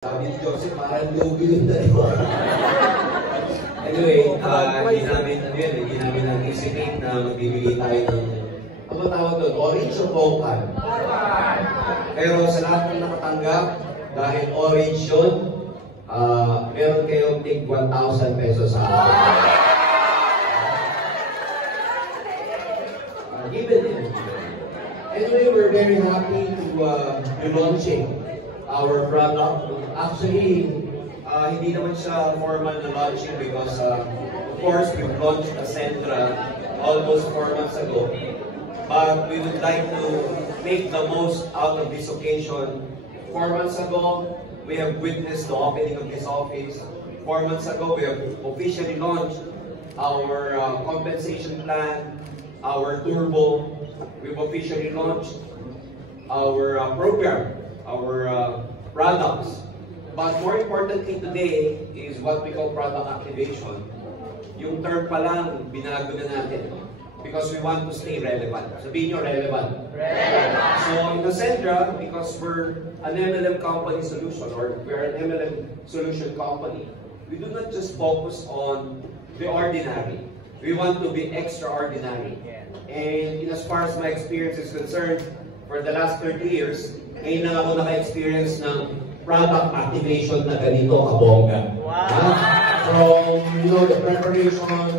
Sabi ni Joseph, parang lugi yung dalawa. Anyway, hindi namin anticipate na magbibigay tayo ng, ano tawag doon, orange o vocal. Pero sa lahat ng nakatanggap, dahil orange yun, meron kayong tig 1,000 pesos sa akin. Given it. Anyway, we're very happy to be launching our product. Actually, hindi naman siya formal na launching because, of course, we've launched Ascentra almost 4 months ago. But we would like to make the most out of this occasion. 4 months ago, we have witnessed the opening of this office. 4 months ago, we have officially launched our compensation plan, our turbo. We've officially launched our program, our products. But more importantly today is what we call product activation. Yung term pa lang, binago na natin. Because we want to stay relevant. Sabihin nyo, relevant. Relevant. So in Ascentra, because we're an MLM company solution, or we're an MLM solution company, we do not just focus on the ordinary. We want to be extraordinary. And as far as my experience is concerned, for the last 30 years, ngayon lang ako naka-experience ng product activation na ganito kabongga. Wow! From, the preparation.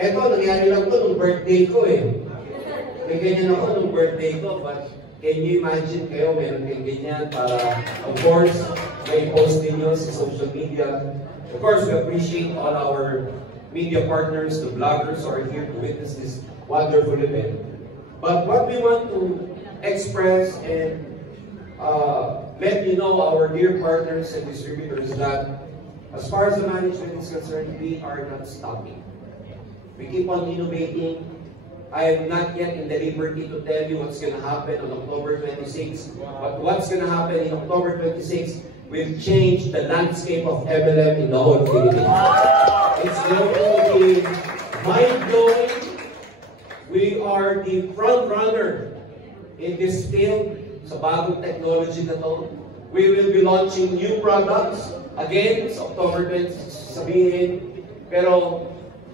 Eto, nangyari lang ito nung birthday ko eh. May ganyan ako nung birthday ko, but can you imagine kayo, meron kayong ganyan para, of course, may post ninyo sa social media. Of course, we appreciate all our media partners, the bloggers who are here to witness this wonderful event. But what we want to express and let you know, our dear partners and distributors, that as far as the management is concerned, we are not stopping. We keep on innovating. I am not yet in the liberty to tell you what's going to happen on October 26. But what's going to happen in October 26, we've changed the landscape of MLM in the whole Philippines. It's going to be mind-blowing. We are the front runner in this field. Sa bagong technology na to, we will be launching new products. Again, sa October 20, sabihin. Pero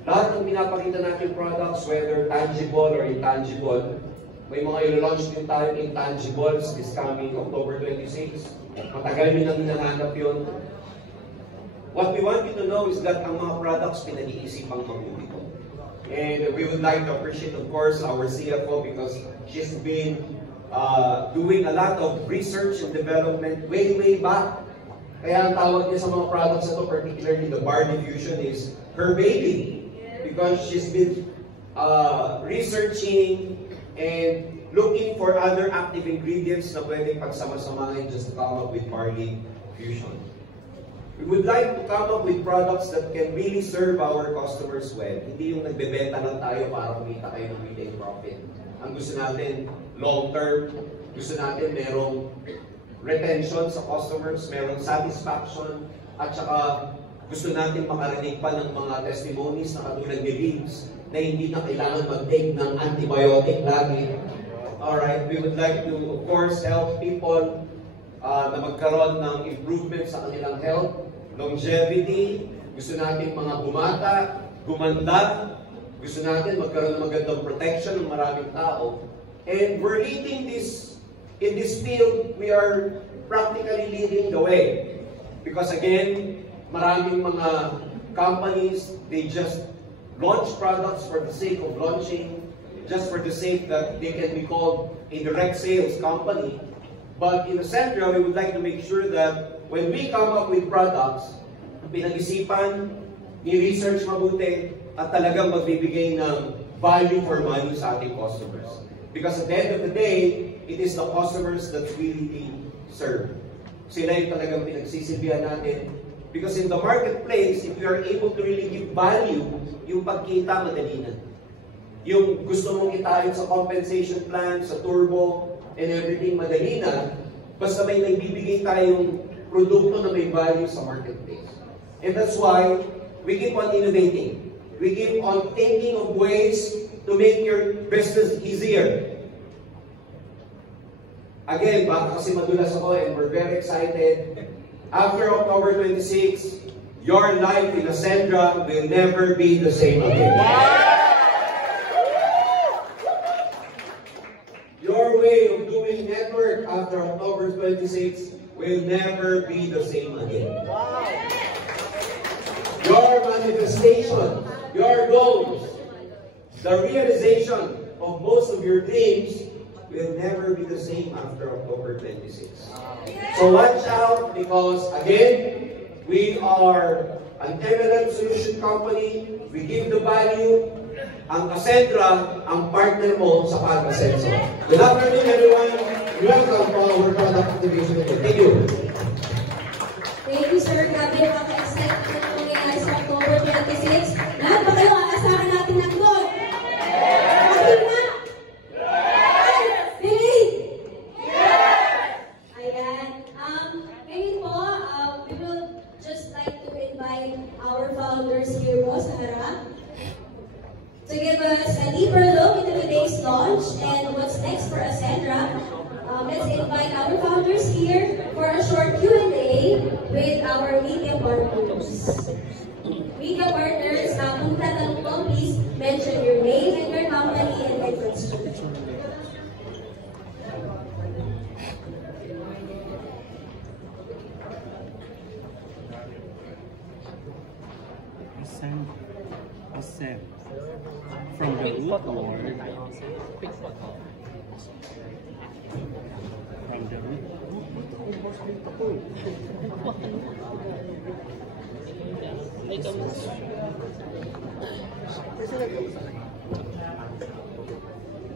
lahat ng pinapakita natin products, whether tangible or intangible, may mga i-launch din tayo intangibles this coming October 26. Matagal nyo nang hinahanap yun. What we want you to know is that ang mga products pinag-iisipang mabuti ko. And we would like to appreciate, of course, our CFO because she's been doing a lot of research and development way back. Kaya ang tawag niya sa mga products na to, particularly the bar diffusion, is her baby. Because she's been researching and looking for other active ingredients na pwedeng pagsama-samahin just to come up with barley fusion. We would like to come up with products that can really serve our customers well. Hindi yung nagbebenta lang tayo para kumita kayo ng retail profit. Ang gusto natin, long-term, gusto natin merong retention sa customers, merong satisfaction, at saka gusto natin makarinig pa ng mga testimonies na katulad ni Vince na hindi na kailangan mag-take ng antibiotic lagi. Alright, we would like to, of course, help people na magkaroon ng improvement sa kanilang health, longevity, gusto natin mga bumata, gumanda, gusto natin magkaroon ng magandang protection ng maraming tao. And we're leading this, in this field, we are practically leading the way. Because again, maraming mga companies, they just launch products for the sake of launching, just for the sake that they can be called a direct sales company. But in Ascentra, we would like to make sure that when we come up with products, pinag-isipan, ni-research mabuti, at talagang magbibigay ng value for money sa ating customers. Because at the end of the day, it is the customers that we really serve. Sila yung talagang pinagsisilbihan natin. Because in the marketplace, if we are able to really give value, yung pagkita madali na. Yung gusto mong itayo sa compensation plan, sa turbo, and everything madali na, basta may nagbibigay tayong produkto na may value sa marketplace. And that's why we keep on innovating. We keep on thinking of ways to make your business easier. Again, baka kasi madulas ako and we're very excited. after October 26, your life in Ascendra will never be the same again. Your way of doing network after October 26 will never be the same again. Your manifestation, your goals, the realization of most of your dreams will never be the same after October 26. So watch out, because again, we are an MLM solution company. We give the value. Ang Ascendra, ang partner mo sa pag-asenso. Good afternoon, everyone. Welcome to our product activation. Thank you. Thank you, sir. Grabe yung mga-excite na nangyayari sa October 26. Lahat ba kayo aasahan natin ng goal? Bakit na? Believe? Ayan. Ngayon po, we will just like to invite our founders here po sa harap to give us a deeper look into today's launch and what's next for Ascendra. Let's invite our founders here for a short Q&A with our media partners. Media partners, kung tatanong po, please mention your name and your company and your question. Ascend from the root or from the root.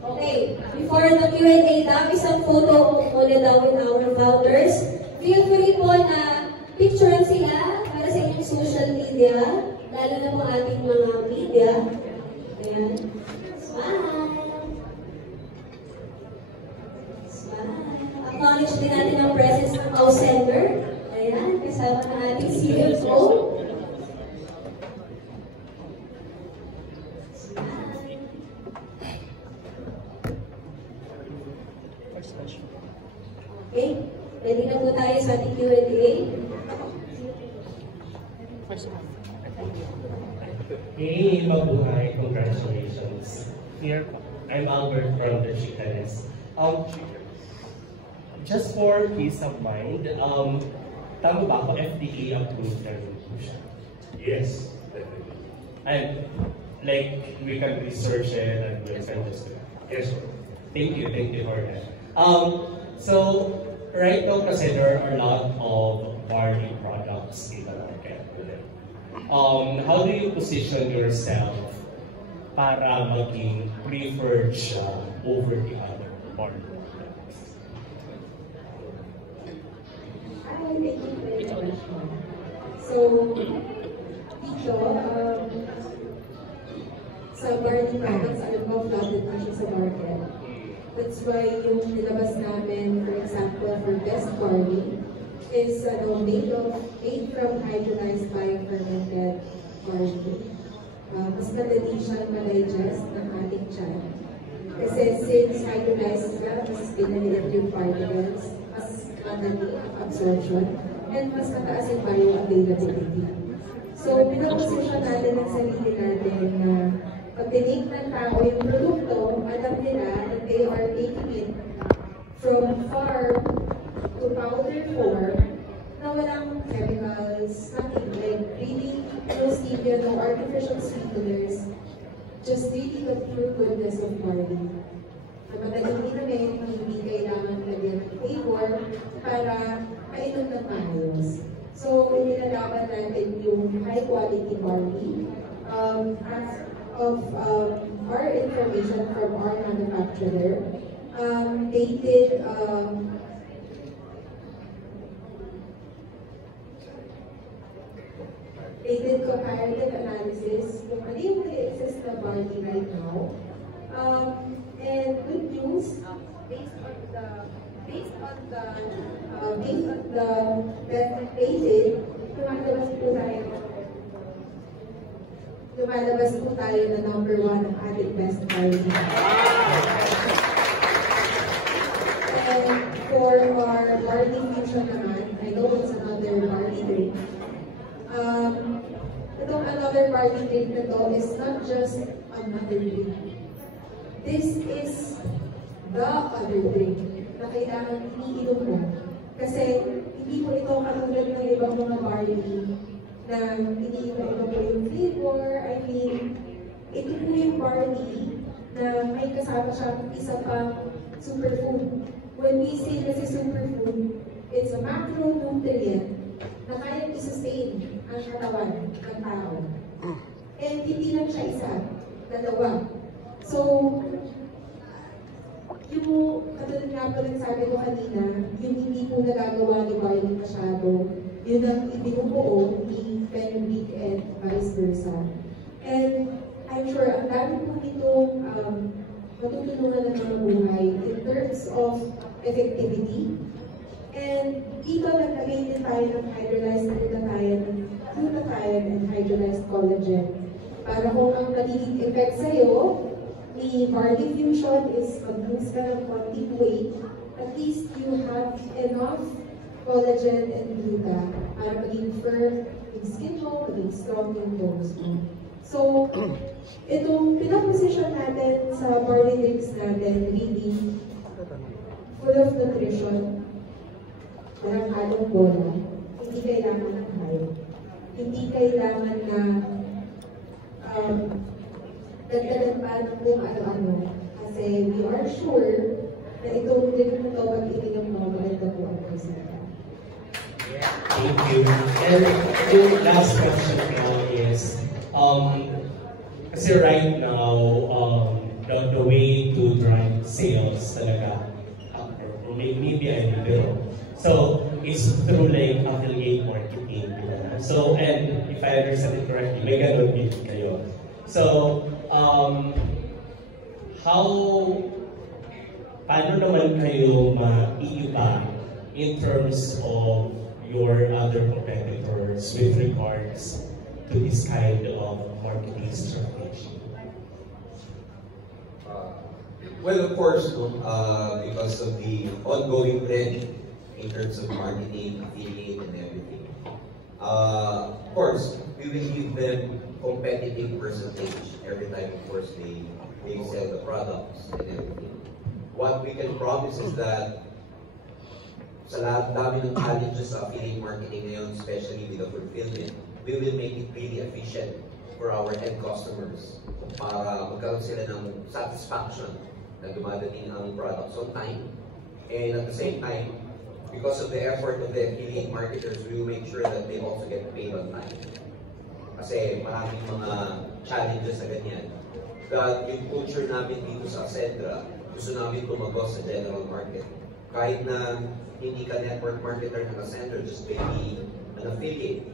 Okay, before the Q&A daw, isang photo muna daw with our founders. Feel free po na picturean sila para sa inyong social media, lalo na po ating mga media. Ayan. Smile! Smile! Acknowledge din natin ang presence ng Ausender. Ayan, kasama na ating CFO. Okay, ready na po tayo sa ating Q&A. Hey, mabuhay. Congratulations. Here, I'm Albert from the Chicanes. Just for peace of mind, tama ba ako FDA approved na resolution? Yes, definitely. And like we can research it and we can just yes, sir. Thank you for that. So right now kasi there are a lot of barley products in the market. How do you position yourself para maging preferred siya over the other barley products? Hi, thank you very much. So, dito, sa barley products, alam mo, flooded na siya sa market. That's why yung nilabas namin, for example, for best barley, is made from hydrolyzed biofermented barley. Mas madali siyang ma-digest ng ating tiyan. Kasi since hydrolyzed siya, mas pinaliit yung particles, mas madali ang absorption, and mas mataas yung bioavailability. So, pinaposisyon natin ang sarili natin na pag tinake ng tao yung produkto, alam nila that they are taking it from farm to powder form na walang chemicals, nothing, like really no stevia, no artificial sweeteners, just really the pure goodness of barley. Na madaling inumin, hindi kailangan lagyan ng flavor para mainom ng maayos. So, nilalaban natin yung high quality barley. As of our information from our manufacturer, they did comparative analysis kung ano yung exist na barley right now. And good news, based on the best rated, lumalabas po tayo na number 1 ng ating best barley. And for our barley fusion naman, I know it's another another party drink. Itong another party drink na to is not just another drink. This is the other drink na kailangan iniinom mo. Kasi hindi po ito katulad ng ibang mga barley na iniiba-iba po yung flavor. I mean, ito po yung barley na may kasama siyang isa pang superfood. When we say kasi superfood, it's a macronutrient na kayang i-sustain ang katawan ng tao. And hindi lang siya isa, dalawa. So, yung katulad nga po ng sabi ko kanina, yung hindi po nagagawa ni Barney masyado, yun ang ibinubuo ni Fenwick and vice versa. And I'm sure ang dami po nitong matutulungan ng mga buhay in terms of effectivity. And dito naglagay din tayo ng hydrolyzed glutathione and hydrolyzed collagen. Para kung ang magiging effect sa'yo ni Barley Fusion is mag-lose ka ng konting weight, at least you have enough collagen and gluta para maging firm yung skin mo, maging strong yung bones mo. So, itong pinaposition natin sa barley drinks natin, really full of nutrition, walang halong bola, hindi kailangan ng hype, hindi kailangan na dagdagan pa ng kung ano-ano. Kasi we are sure na itong drink na ito, pag ininom mo, maganda po ang resulta. Thank you. And yung last question now is, kasi right now, the way to drive sales talaga, or maybe I don't. So, it's through like affiliate marketing. So, and if I understand it correctly, may ganun din kayo. So, paano naman kayo maiiba in terms of your other competitors with regards to this kind of marketing strategy? Well, of course, because of the ongoing trend in terms of marketing, affiliate, and everything. Of course, we will give them competitive percentage every time, of course, they sell the products and everything. What we can promise is that sa lahat dami ng challenges sa affiliate marketing ngayon, especially with the fulfillment, we will make it really efficient for our end customers para magkaroon sila ng satisfaction na dumadating ang products on time. And at the same time, because of the effort of the affiliate marketers, we will make sure that they also get paid on time. Kasi maraming mga challenges sa ganyan. That yung culture namin dito sa Ascendra, gusto namin tumagos sa general market. Kahit na hindi ka network marketer ng Ascendra, just by being an affiliate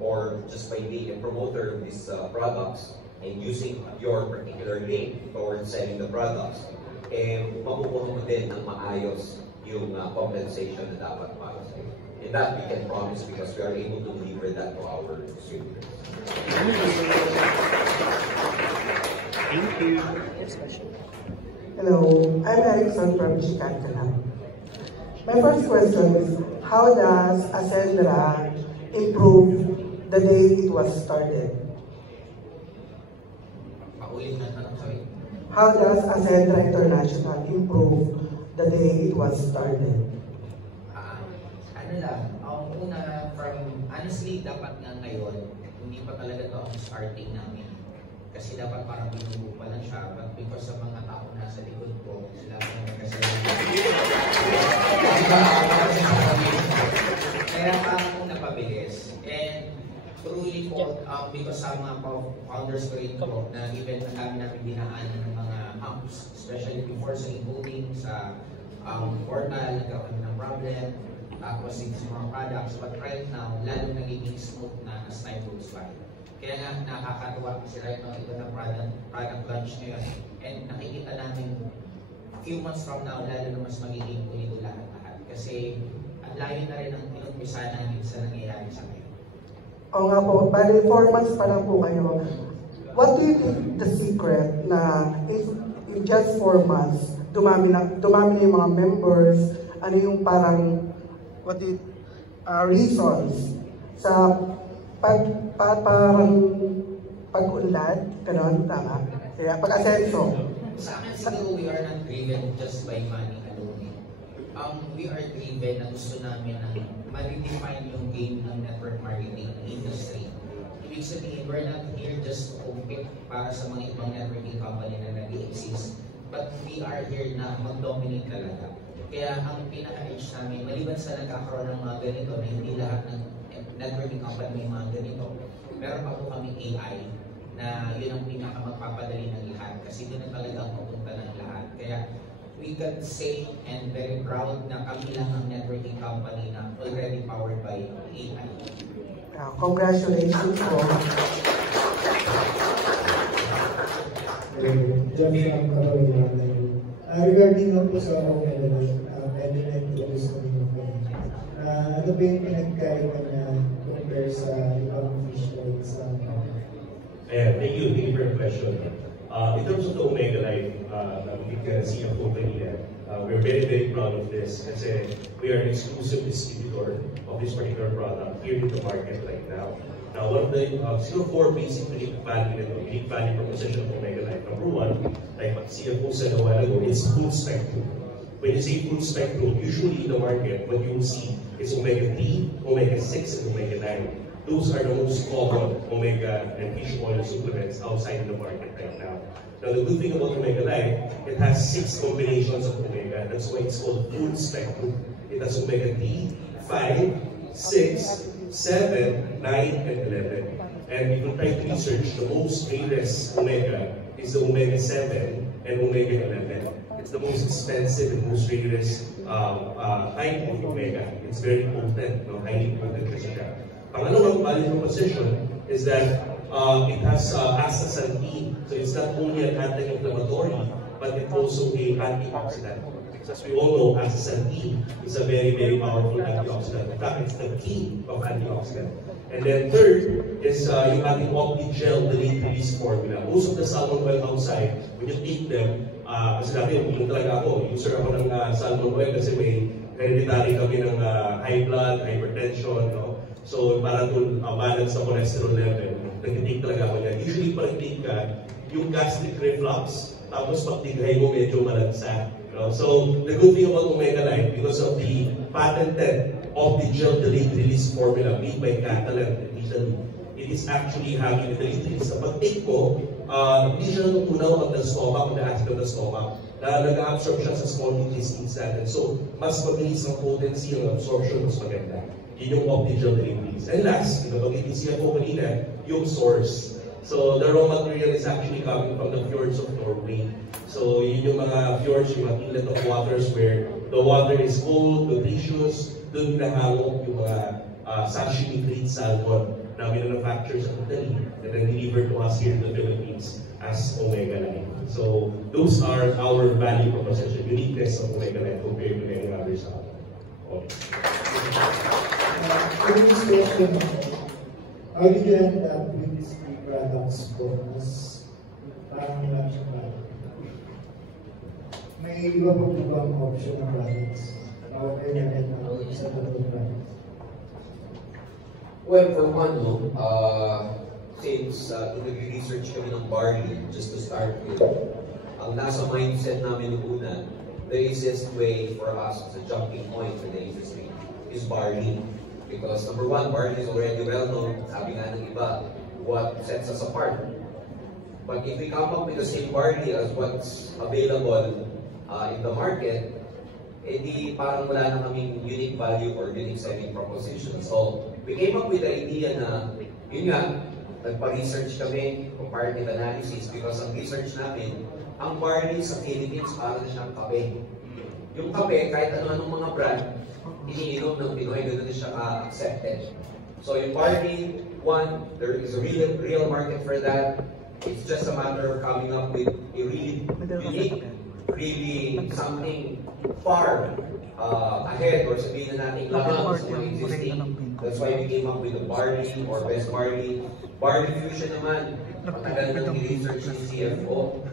or just by being a promoter of these products and using your particular link towards selling the products, makukuha mo din ng maayos yung compensation na dapat para sa iyo. And that we can promise because we are able to deliver that to our distributors. Thank you. Hello, I'm Erickson from Chicantana. My first question is, how does Ascendra improve the day it was started? How does Ascendra International improve the day it was started? Ang una, honestly, dapat nga ngayon, hindi pa talaga ito ang starting namin. Kasi dapat parang binubuo pa lang siya, but because sa mga tao nasa likod ko, sila pa naman kasi kaya parang napabilis. And truly po, because sa mga founders ko rin po, na even na kami namin dinaanan ng mga humps, especially before sa including sa portal, nagkaroon ng problem, tapos sa mga products, but right now, lalo nagiging smooth na as time goes by. Kaya nga nakakatuwa kasi right now, ito na product launch ngayon. And nakikita namin, a few months from now, lalo na mas magiging ulit lahat-lahat. Kasi ang layo na rin ang inumpisa namin sa nangyayari sa ngayon. Oo nga po, bali 4 months pa lang po kayo. What do you think the secret na in just 4 months, dumami na yung mga members, ano yung parang, reasons sa parang pag-unlad, ganon, tama? Kaya pag-asenso. Sa akin siguro, we are not driven just by money alone. We are driven na gusto namin na ma-redefine yung game ng network marketing industry. Ibig sabihin, we're not here just to compete para sa mga ibang networking company na nag-exist, but we are here na mag-dominate talaga. Kaya ang pinaka-edge namin, maliban sa nagkakaroon ng mga ganito, na hindi lahat ng networking company may mga ganito, meron pa po kami AI na yun ang pinaka-magpapadali ng lahat kasi yun ang talagang pupunta ng lahat. Kaya we can say and very proud na kami lang ang networking company na already powered by AI. Congratulations po. John from Carolina. Regarding po sa pwede na introduce namin yung kanina. Ano ba yung pinagkaiba na compare sa ibang fish rights? Thank you for the question. In terms of the Omega Life, we can see a photo here. We're very, very proud of this kasi we are an exclusive distributor of this particular product here in the market right now. Now, one of the four basic unique value proposition of Omega Life. Number one, like what CFO said a while ago, is full spectrum. When you say full spectrum, usually in the market, what you will see is Omega 3, Omega 6, and Omega 9. Those are the most common omega and fish oil supplements outside in the market right now. Now, the good thing about Omega Life, it has 6 combinations of omega. That's why it's called full spectrum. It has Omega 3, 5, 6, 7, 9, and 11. And if you try to research, the most rarest omega is the Omega 7 and Omega 11. It's the most expensive and most rarest type of omega. It's very potent, highly potent kasi siya. Pangalawang value proposition is that it has astaxanthin. So it's not only an anti-inflammatory, but it's also an antioxidant. Because as we all know, astaxanthin is a very, very powerful antioxidant. In fact, it's the king of antioxidant. And then third is yung ating OptiGel delayed release formula. Most of the salmon oil outside, when you take them, kasi dati yung talaga ako, user ako ng salmon oil kasi may hereditary kami ng high blood, hypertension, no? So, para to balance the cholesterol level, nag-take talaga ako niya. Usually, pag take ka, yung gastric reflux, tapos pag tigay mo, medyo malagsa. You know? So, the good thing about Omega Life, because of the patented OptiGel delayed release formula made by Catalan in Italy, it is actually having delayed release. Sa pag-take mo, hindi siya natutunaw on the stomach, on the acid of the stomach. Nag-absorb siya sa small intestines natin. So, mas mabilis ang potency ng absorption, mas maganda. Yun yung OptiGel release. And last, nabanggit siya po kanina, yung source. So, the raw material is actually coming from the fjords of Norway. So, yun yung mga fjords, yung mga inlet of waters where the water is cold, nutritious, doon nahalo yung mga sashimi-grade salmon na manufacture sa Italy and then delivered to us here in the Philippines as Omega Life. So, those are our value proposition, uniqueness of Omega Life compared to any other salmon. This question, how did you end up with these three products for us? Parang wala siya product. May iba pa po ba ang option ng products? How can you end up with sa tatlong products? Well, for one, since nag-research kami ng barley, just to start with, ang nasa mindset namin nung una, the easiest way for us as a jumping point for the industry is barley. Because number one, barley is already well known, sabi nga ng iba, what sets us apart. But if we come up with the same barley as what's available in the market, edi parang wala na kaming unique value or unique selling proposition. So, we came up with the idea na, yun nga, nagpa-research kami, comparative analysis, because ang research namin, ang barley sa Philippines parang siyang kape. Yung kape, kahit ano-anong mga brand, iniinom ng Pinoy, ganoon din siya accepted. So yung barley, one, there is a real market for that. It's just a matter of coming up with a really unique, really something far ahead, or sabihin na natin lamang sa mga existing. That's why we came up with the barley or best barley. Barley fusion naman, matagal nang i-research ng CFO.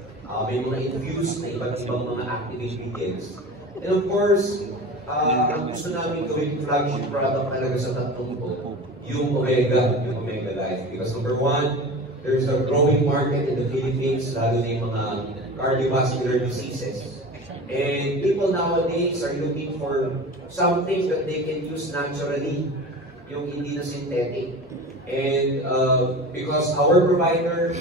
May mga infused na iba't ibang mga active ingredients. And of course, ang gusto namin gawing flagship product talaga sa tatlong ito, yung Omega Life. Because number one, there's a growing market in the Philippines, lalo na yung mga cardiovascular diseases. And people nowadays are looking for something that they can use naturally, yung hindi na synthetic. And because our provider,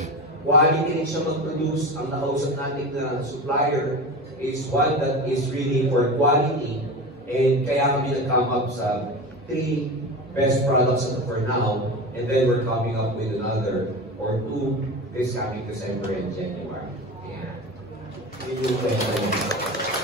quality rin siya mag-produce, ang nakausap natin na supplier is one that is really for quality. And kaya kami nag-come up sa 3 best products for now. And then we're coming up with another or 2 this coming December and January. Yeah. Yun yung